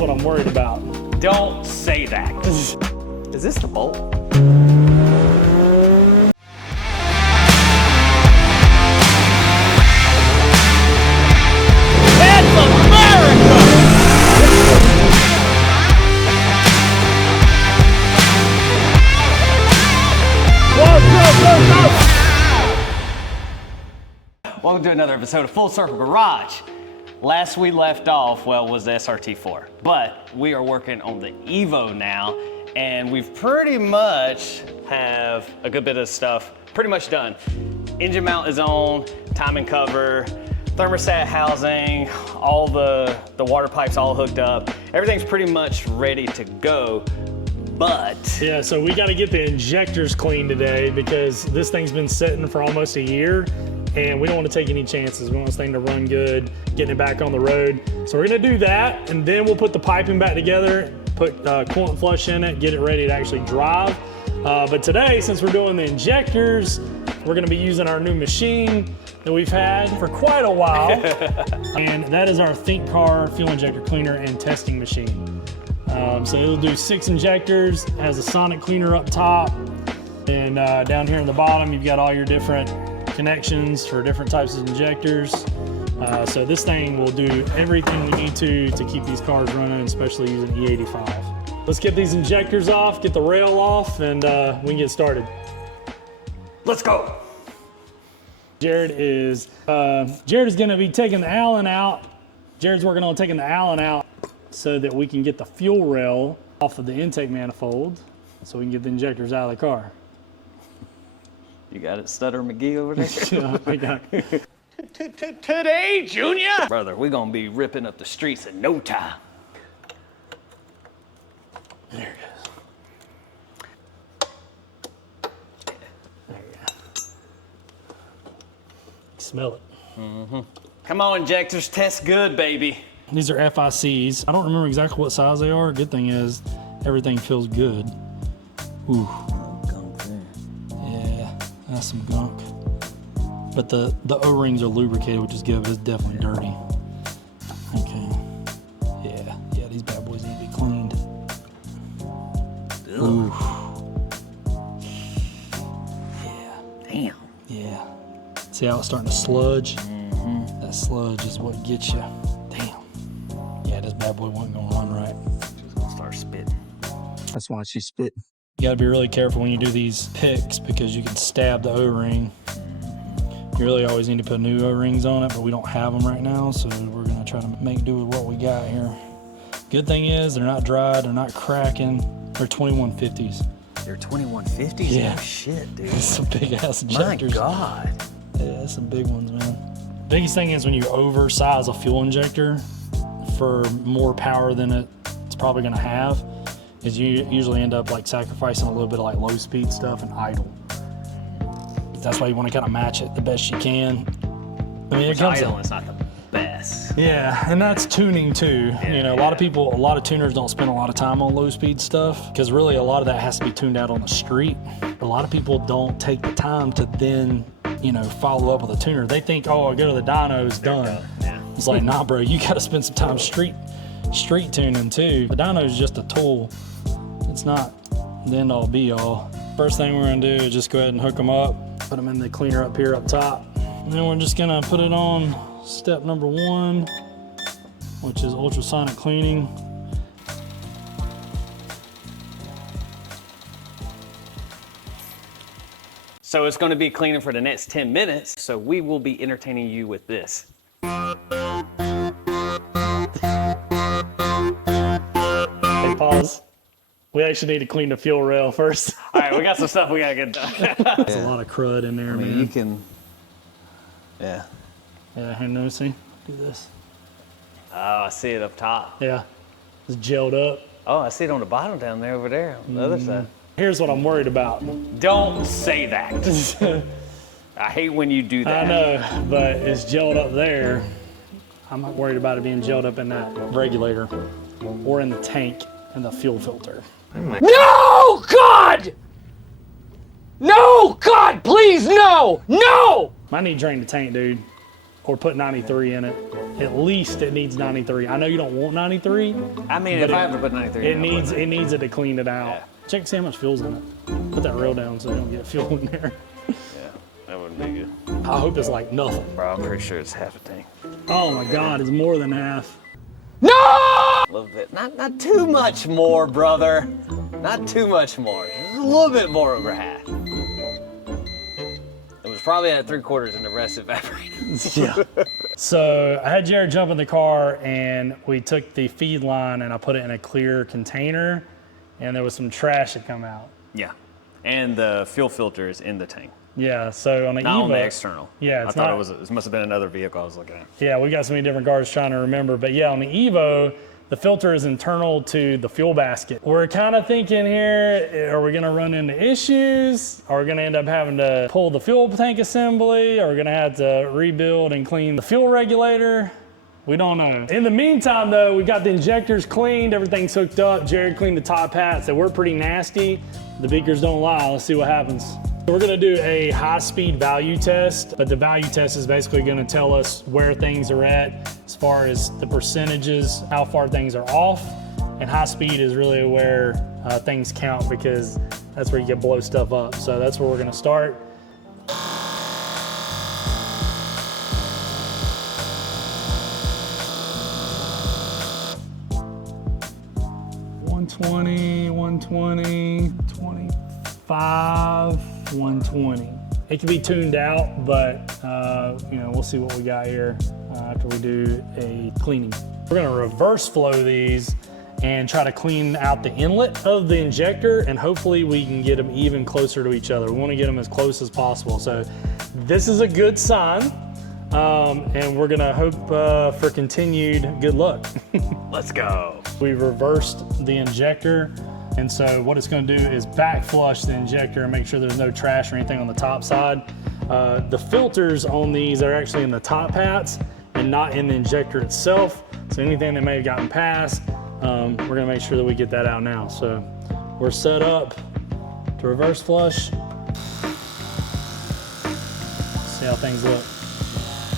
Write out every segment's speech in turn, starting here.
Here's what I'm worried about. Don't say that. Is this the bolt? That's America! Welcome to another episode of Full Circle Garage. Last we left off, well, was the SRT4, but we are working on the Evo now, and we've pretty much have a good bit of stuff pretty much done. Engine mount is on, timing cover, thermostat housing, all the water pipes all hooked up. Everything's pretty much ready to go, but... Yeah, so we gotta get the injectors clean today because this thing's been sitting for almost a year and we don't want to take any chances. We want this thing to run good, getting it back on the road. So we're gonna do that, and then we'll put the piping back together, put coolant flush in it, get it ready to actually drive. But today, since we're doing the injectors, we're gonna be using our new machine that we've had for quite a while. And that is our Think Car fuel injector cleaner and testing machine. So it'll do 6 injectors, has a sonic cleaner up top, and down here in the bottom, you've got all your different connections for different types of injectors. So this thing will do everything we need to keep these cars running, especially using E85. Let's get these injectors off, get the rail off, and we can get started. Let's go. Jared is gonna be taking the Allen out. Jared's working on taking the Allen out so that we can get the fuel rail off of the intake manifold so we can get the injectors out of the car. You got it, Stutter McGee over there? Yeah, I got it. Today, Junior! Brother, we're gonna be ripping up the streets in no time. There it goes. There you go. Smell it. Mm-hmm. Come on, injectors, test good, baby. These are FICs. I don't remember exactly what size they are. Good thing is, everything feels good. Ooh. Yeah, that's some gunk. But the O-rings are lubricated, which is good, but it's definitely dirty. Okay. Yeah, these bad boys need to be cleaned. Ooh. Yeah. Damn. Yeah. See how it's starting to sludge? Mm-hmm. That sludge is what gets you. Damn. Yeah, this bad boy wasn't gonna run right. She's gonna start spitting. That's why she's spitting. You gotta be really careful when you do these picks because you can stab the O-ring. You really always need to put new O-rings on it, but we don't have them right now, so we're gonna try to make do with what we got here. Good thing is they're not dried, they're not cracking. They're 2150s. They're 2150s? Yeah. Oh, shit, dude. It's some big ass injectors. My God. Yeah, that's some big ones, man. Biggest thing is when you oversize a fuel injector for more power than it's probably gonna have, is you usually end up like sacrificing a little bit of like low speed stuff and idle. That's why you want to kind of match it the best you can. I mean, idle is not the best. Yeah, and that's tuning too. Yeah, you know, a lot of tuners don't spend a lot of time on low speed stuff because really a lot of that has to be tuned out on the street. A lot of people don't take the time to then, you know, follow up with a tuner. They think, oh, I go to the dyno, it's done. Yeah. It's like, nah, bro, you got to spend some time street tuning too. The dyno is just a tool. It's not the end all be all. First thing we're gonna do is just go ahead and hook them up, put them in the cleaner up here up top. And then we're just gonna put it on step number 1, which is ultrasonic cleaning. So it's gonna be cleaning for the next 10 minutes, so we will be entertaining you with this. Hey, pause. We actually need to clean the fuel rail first. All right, we got some stuff we gotta get done. There's a lot of crud in there, man. You can, yeah. Yeah, here, no, see? Do this. Oh, I see it up top. Yeah, it's gelled up. Oh, I see it on the bottom down there over there on the other side. Here's what I'm worried about. Don't say that. I hate when you do that. I know, but it's gelled up there. I'm not worried about it being gelled up in that regulator or in the tank and the fuel filter. No, God! No, God, please, no! No! I need to drain the tank, dude. or put 93 in it. At least it needs 93. I know you don't want 93. I mean, if I have to put 93 it in, needs it to clean it out. Yeah. Check to see how much fuel's in it. Put that rail down so you don't get fuel in there. Yeah, that wouldn't be good. I hope it's like nothing. Bro, I'm pretty sure it's half a tank. Oh my God, it's more than half. A little bit. Not too much more, brother. Not too much more. Just a little bit more over half. It was probably at 3/4 and the rest evaporated. Yeah. So I had Jared jump in the car and we took the feed line and I put it in a clear container and there was some trash that come out. Yeah. And the fuel filter is in the tank. Yeah, so on the Not Evo, on the external. Yeah, I it's thought not, it was. It must have been another vehicle I was looking at. Yeah, we got so many different cars trying to remember. But yeah, on the Evo, the filter is internal to the fuel basket. We're kind of thinking here, are we gonna run into issues? Are we gonna end up having to pull the fuel tank assembly? Are we gonna have to rebuild and clean the fuel regulator? We don't know. In the meantime though, we got the injectors cleaned, everything's hooked up. Jared cleaned the top hats. They were pretty nasty. The beakers don't lie. Let's see what happens. We're gonna do a high-speed value test, but the value test is basically gonna tell us where things are at as far as the percentages, how far things are off, and high speed is really where things count because that's where you can blow stuff up. So that's where we're gonna start. $120, $120, $25, $120. It can be tuned out, but you know, we'll see what we got here after we do a cleaning. We're gonna reverse flow these and try to clean out the inlet of the injector, and hopefully we can get them even closer to each other. We wanna get them as close as possible. So this is a good sign, and we're gonna hope for continued good luck. Let's go. We reversed the injector, and so what it's going to do is back flush the injector and make sure there's no trash or anything on the top side. The filters on these are actually in the top hats and not in the injector itself. So anything that may have gotten past, we're going to make sure that we get that out now. So we're set up to reverse flush. See how things look.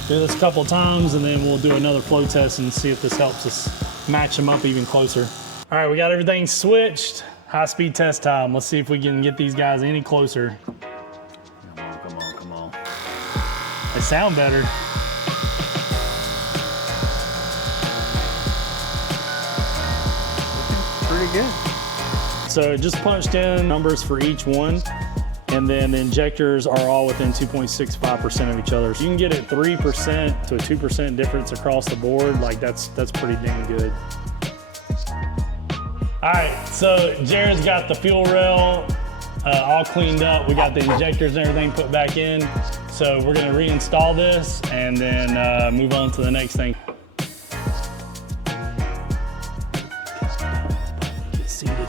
Do this a couple times and then we'll do another flow test and see if this helps us match them up even closer. All right, we got everything switched. High speed test time. Let's see if we can get these guys any closer. Come on, come on, come on. They sound better. Pretty good. So just punched in numbers for each one, and then the injectors are all within 2.65% of each other. So you can get it 3% to a 2% difference across the board. Like that's pretty dang good. All right, so Jared's got the fuel rail all cleaned up. We got the injectors and everything put back in. So we're gonna reinstall this and then move on to the next thing. Get seated. All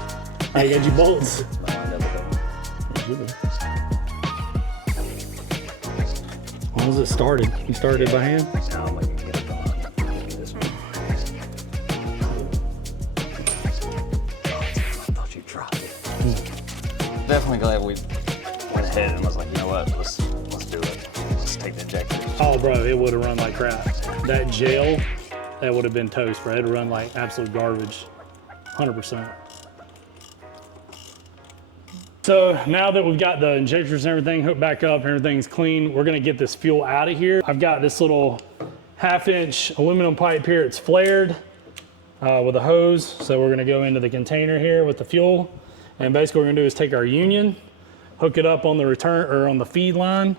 right, you got your bolts. When was it started? You started by hand? Now I'm looking to get it on this one. I thought you dropped it. Definitely glad we went ahead and was like, you know what, let's do it. Let's take the injector. Oh, bro, it would have run like crap. That gel, that would have been toast, bro. It'd run like absolute garbage, 100%. So now that we've got the injectors and everything hooked back up, everything's clean, we're gonna get this fuel out of here. I've got this little 1/2-inch aluminum pipe here. It's flared with a hose. So we're gonna go into the container here with the fuel. And basically what we're gonna do is take our union, hook it up on the return or on the feed line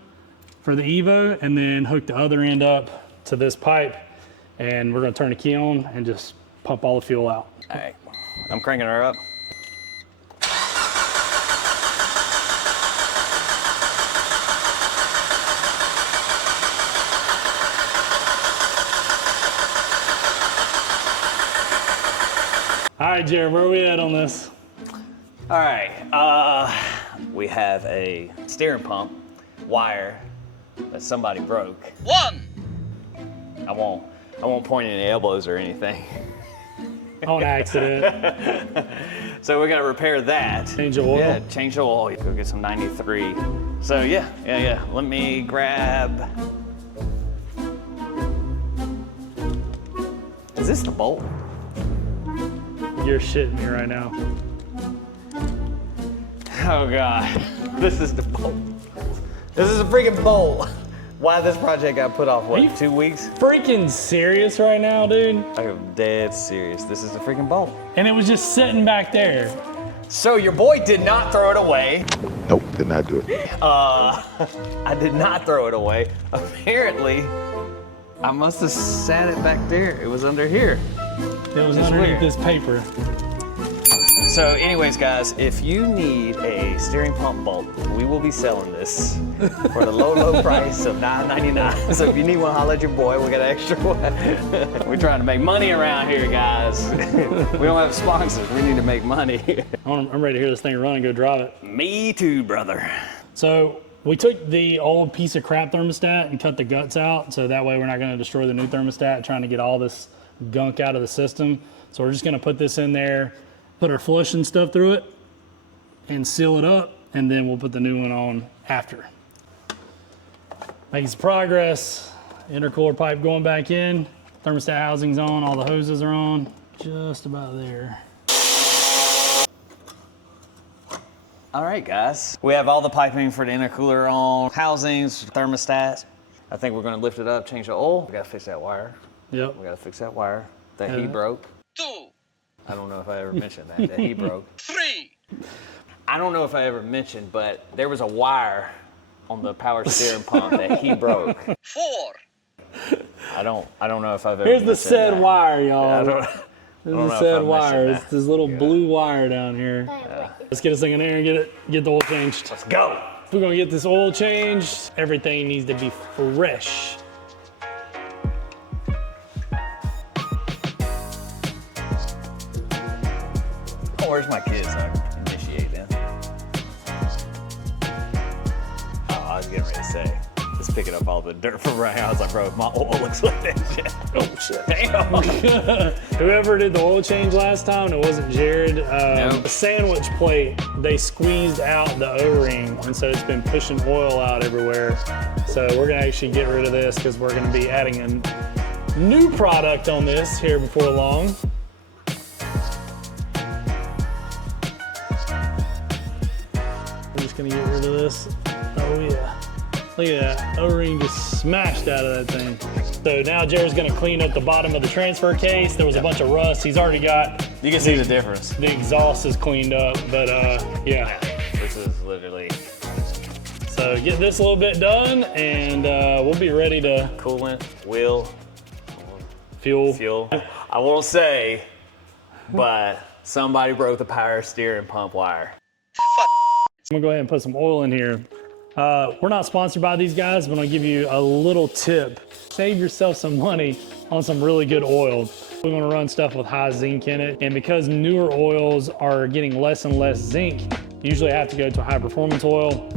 for the Evo, and then hook the other end up to this pipe. And we're gonna turn the key on and just pump all the fuel out. All right, I'm cranking her up. All right, Jared, where are we at on this? All right, we have a steering pump wire that somebody broke. I won't point any elbows or anything. On accident. So we gotta repair that. Change the oil? Yeah, change the oil. Go get some 93. So yeah. Let me grab Is this the bolt? You're shitting me right now. Oh God, this is the bolt. This is a freaking bolt. Why this project got put off, what, 2 weeks? Freaking serious right now, dude? I am dead serious. This is the freaking bolt. And it was just sitting back there. So your boy did not throw it away. Nope, did not do it. I did not throw it away. Apparently, I must have sat it back there. It was under here. It was It's underneath weird. this paper. So anyways, guys, if you need a steering pump bolt, we will be selling this for the low price of $9.99. So if you need one, holler at your boy. We got an extra one. We're trying to make money around here, guys. We don't have sponsors. We need to make money. I'm ready to hear this thing run and go drive it. Me too, brother. So we took the old piece of crap thermostat and cut the guts out, so that way we're not gonna destroy the new thermostat trying to get all this gunk out of the system. So we're just gonna put this in there, put our flush and stuff through it, and seal it up, and then we'll put the new one on after. Making some progress. Intercooler pipe going back in, thermostat housing's on, all the hoses are on, just about there. All right, guys. We have all the piping for the intercooler on, housings, thermostats. I think we're gonna lift it up, change the oil. We gotta fix that wire. Yep. We gotta fix that wire that he broke. 2, I don't know if I ever mentioned that he broke. 3, I don't know if I ever mentioned, but there was a wire on the power steering pump that he broke. 4, I don't know if I've ever Here's the mentioned said that. wire, I y'all. don't This know is if said I mentioned wire. that. It's this little blue wire down here. Let's get this thing in there and get the oil changed. Let's go. If we're gonna get this oil changed, everything needs to be fresh. Oh, where's my kids? I initiate them. Oh, I was getting ready to say, just picking up all the dirt from around. I was like, bro, my oil looks like that shit. Oh shit. Damn. Whoever did the oil change last time, it wasn't Jared. The sandwich plate, they squeezed out the O-ring, and so it's been pushing oil out everywhere. So we're gonna actually get rid of this because we're gonna be adding a new product on this here before long. We're just gonna get rid of this. Oh yeah. Look at that, O-ring just smashed out of that thing. So now Jared's gonna clean up the bottom of the transfer case. There was a bunch of rust. He's already got, You can see the difference. the exhaust is cleaned up, but yeah. This is literally So get this a little bit done and we'll be ready to coolant, wheel, fuel. I won't say, but somebody broke the power steering pump wire. I'm gonna go ahead and put some oil in here. We're not sponsored by these guys, but I'll give you a little tip. Save yourself some money on some really good oil. We want to run stuff with high zinc in it. And because newer oils are getting less and less zinc, you usually have to go to a high performance oil.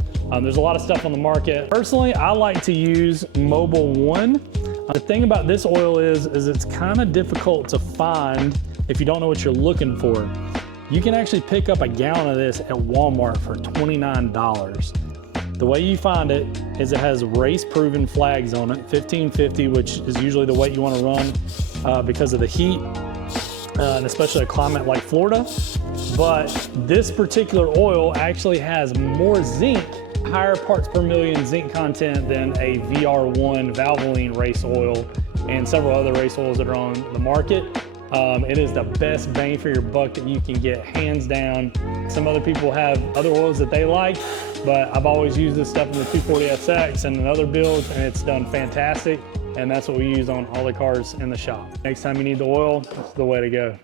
There's a lot of stuff on the market. Personally, I like to use Mobil 1. The thing about this oil is it's kind of difficult to find if you don't know what you're looking for. You can actually pick up a gallon of this at Walmart for $29. The way you find it is it has race-proven flags on it, 1550, which is usually the weight you want to run because of the heat, and especially a climate like Florida. But this particular oil actually has more zinc, higher parts per million zinc content than a VR1 Valvoline race oil and several other race oils that are on the market. It is the best bang for your buck that you can get, hands down. Some other people have other oils that they like, but I've always used this stuff in the 240SX and in other builds, and it's done fantastic. And that's what we use on all the cars in the shop. Next time you need the oil, it's the way to go.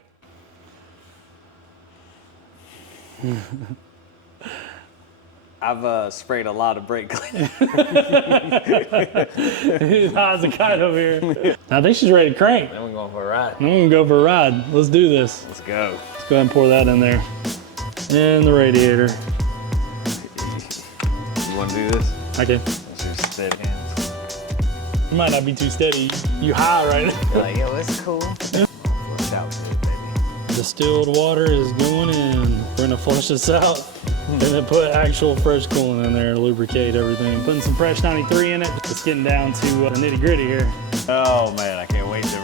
I've sprayed a lot of brake cleaner. He's high as a kite over here. I think she's ready to crank. Then we're going for a ride. I'm gonna go for a ride. Let's do this. Let's go. Let's go ahead and pour that in there. And the radiator. You want to do this? Okay. Let's just steady hands. You might not be too steady. You high right now. You're like, yo, it's cool. Flush out good, baby. Distilled water is going in. We're gonna flush this out and then put actual fresh coolant in there to lubricate everything. Putting some fresh 93 in it. It's getting down to the nitty gritty here. Oh man, I can't wait to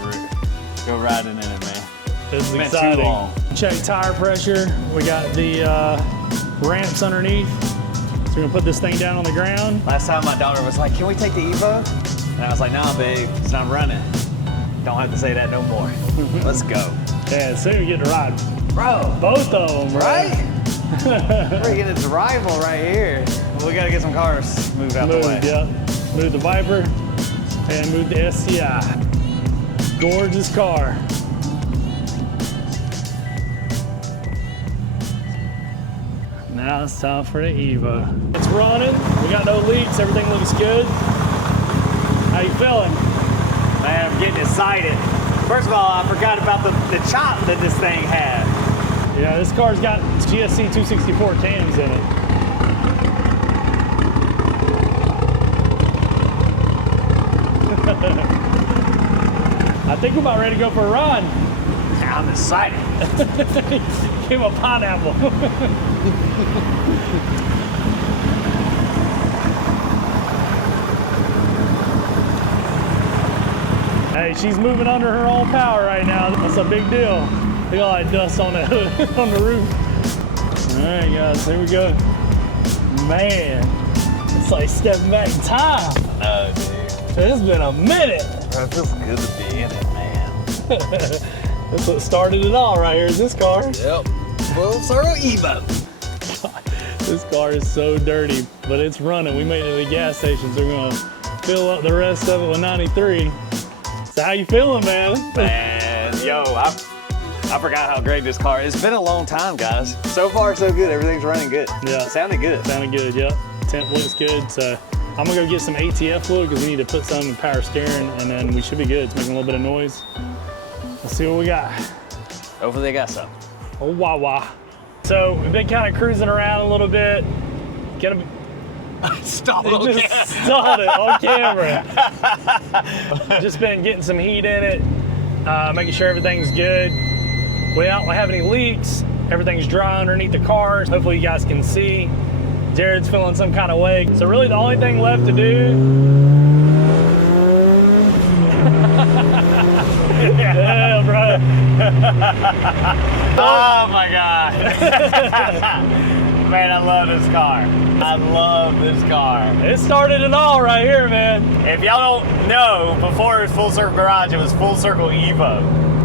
Go riding in it, man. This is Been too exciting. long. Check tire pressure. We got the ramps underneath. So we're gonna put this thing down on the ground. Last time my daughter was like, can we take the Evo? And I was like, nah, babe, it's not running. Don't have to say that no more. Let's go. Yeah, soon we get to ride Bro, both of them, bro. right? We're getting its rival right here. We gotta get some cars moved out the way. Yep. Move the Viper and move the STI. Gorgeous car. Now it's time for the Evo. It's running. We got no leaks. Everything looks good. How you feeling? Man, I'm getting excited. First of all, I forgot about the chop that this thing had. Yeah, this car's got GSC 264 cams in it. I think we're about ready to go for a run. I'm excited. Give him a pineapple. Hey, she's moving under her own power right now. That's a big deal. Look at all that dust on the hood, on the roof. All right, guys, here we go. Man, it's like stepping back in time. No, dude. It's been a minute. Bro, it feels good to be in it, man. That's what started it all right here, is this car. Yep. Full circle Evo. This car is so dirty, but it's running. We made it to the gas station, so we're gonna fill up the rest of it with 93. So how you feeling, man? Man, yo, I forgot how great this car is. It's been a long time, guys. So far, so good. Everything's running good. Yeah. It sounded good. Sounded good, yep. Temp looks good, so I'm gonna go get some ATF fluid because we need to put some in power steering, and then we should be good. It's making a little bit of noise. Let's see what we got. Hopefully they got some. Oh, wah. So we've been kind of cruising around a little bit. Gonna Stop just stalled it on camera. Just been getting some heat in it, making sure everything's good. We don't have any leaks. Everything's dry underneath the car. Hopefully you guys can see. Jared's feeling some kind of way. So really the only thing left to do. Yeah, bro. Oh my God. Man, I love this car. I love this car. It started it all right here, man. If y'all don't know, before it was Full Circle Garage, it was Full Circle Evo.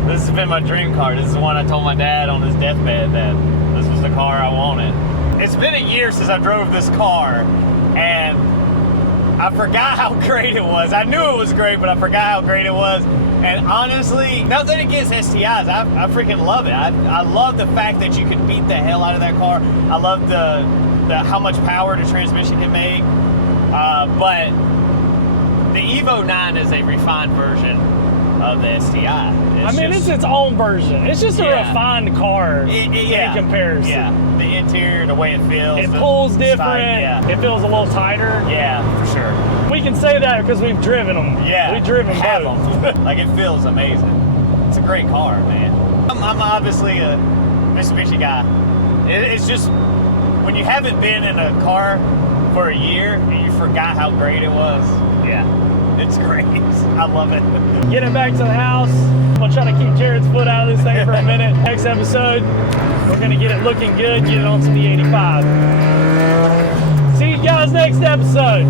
This has been my dream car. This is the one I told my dad on his deathbed that this was the car I wanted. It's been a year since I drove this car, and I forgot how great it was. I knew it was great, but I forgot how great it was. And honestly, nothing against STIs. I freaking love it. I love the fact that you can beat the hell out of that car. I love the how much power the transmission can make. But the Evo 9 is a refined version of the STI. It's its own version. It's just a refined car in comparison. Yeah, the interior, the way it feels. It pulls different. Yeah. It feels a little tighter. Yeah, for sure. We can say that because we've driven them. Yeah, we've driven have both. them. Like, it feels amazing. It's a great car, man. I'm obviously a Mitsubishi guy. It's just when you haven't been in a car for a year and you forgot how great it was. Yeah, it's great. I love it. Getting back to the house. I'm gonna try to keep Jared's foot out of this thing for a minute. Next episode, we're gonna get it looking good, get it onto the 85. See you guys next episode.